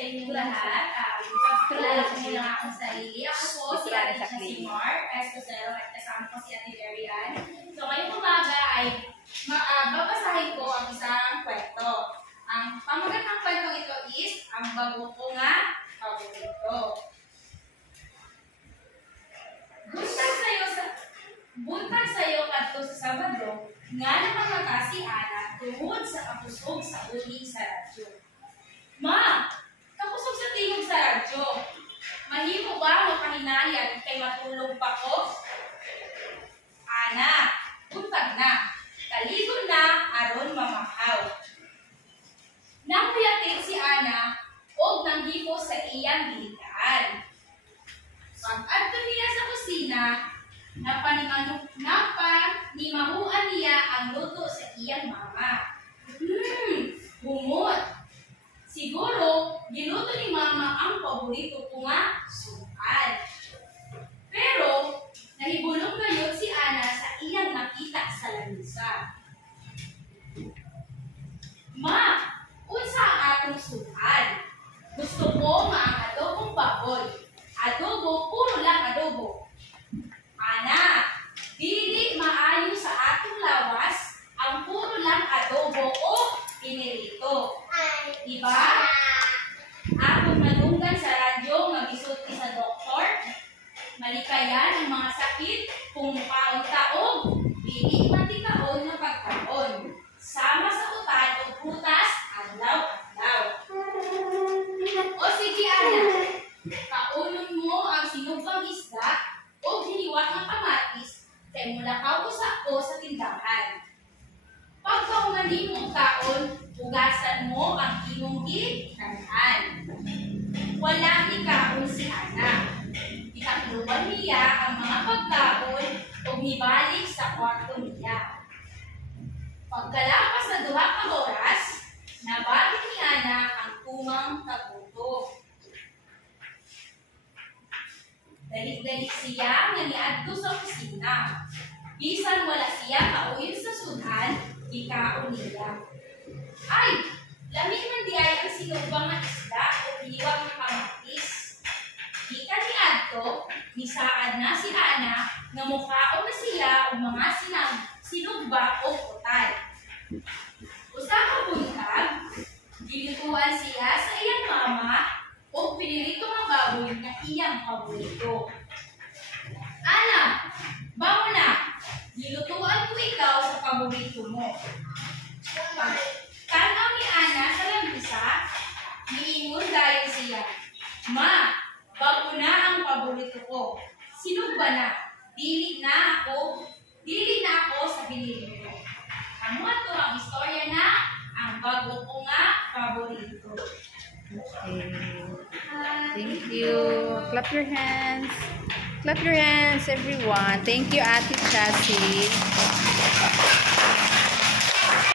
sa inyong lahat. Pagkakilala ko muna akong sarili. Ako po si Ate Simar, Esposero, at kasama ko si Ate Marian. So ngayong umaga ay babasahin ko ang isang kwento. Ang pamagat ng kwento ito is ang bago ko nga paborito. Buntag sayo kadto sa Sabado, nga namamata si Ana tungod sa kapusog sa uli sa radyo. Ma, kapusog sa tingog sa radyo. Mahimo ba mapahinayan kay matulog pa ko? Ana, buntag na. Kaligon na aron mamahaw. Nang kuyatin si Ana, og nanghipo sa iyang bilikaan. Pag-adto niya sa kusina, napanimahuan niya ang luto sa iyang mama. Humot! Siguro, giluto ni mama ang paborito ko nga, sukan. Pero, nahibulong ngayon si Ana sa iyang nakita sa lamisa. Ma, unsa ang atong sukan? Gusto ko nga ang adobong baboy. Adobo, puro lang adobo. Ana, dili maayo sa atong lawas ang puro lang adobo o pinirito. Diba? Akong malunggan sa radyo magisulti sa doktor. Malikayan ang mga sakit kung mukaon taog, dili matikaon na pagkaon. Sama sa utan o putas, adlaw-adlaw. O sige, Ana, kaunon mo ang sinugbang isda o hiniwa ng kamatis kay mulakaw usa ko sa tindahan. Pagkaumanin mong taon, hugasan mo ang imong gitanan. Wala ni kaon si Ana. Itakluban niya ang mga pagkaon o nibalik sa kwarto niya. Pagkalapas sa 2 ka oras, nabalik ni Ana ang tumang kagutom. Dalik-dalik siya nga niadto sa kusina. Bisan wala siya kauyon sa sudan, ikaon niya. Ay, lami man di ay ang sinugbang na isda o hiniwang na kamatis. Di ka niadto, nisaad na si Ana nga mukhaon na siya o mga sinugba o utay. Usa ka buntag, gilutuan siya sa iyang mama o pinirito nga baboy na iyang paborito. Ana, bawo na, nilutuan ko ikaw sa paborito mo. Tanaw ni Ana sa lamisa, niingon dahil siya, Ma, bago na ang paborito ko. Sinugba na, dili na ako sa binili mo. Amo ato ang istorya na ang bago ko nga paborito. Okay. Thank you. Clap your hands. Clap your hands, everyone. Thank you, Ate Chassie.